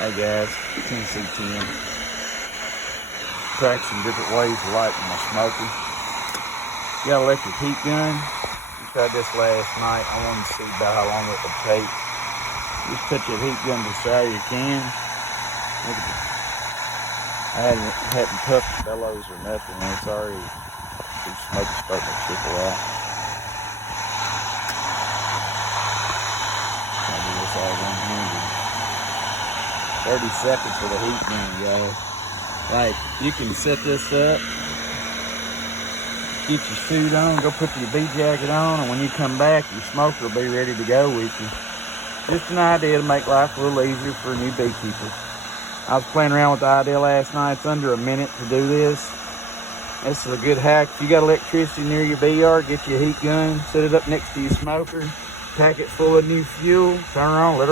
Hey guys, Tennessee Tim. Practicing different ways of lighting my smoker. You got an electric heat gun. We tried this last night. I wanted to see about how long it would take. Just put your heat gun to the side of your can. Look at this. I hadn't puffed the bellows or nothing, and it's already smoke starting to trickle out. I'll do this all 100. 30 seconds for the heat gun, guys. Like, you can set this up, get your suit on, go put your bee jacket on, and when you come back, your smoker will be ready to go with you. Just an idea to make life a little easier for new beekeepers. I was playing around with the idea last night. It's under a minute to do this. This is a good hack. If you got electricity near your bee yard, get your heat gun, set it up next to your smoker, pack it full of new fuel, turn her on, let her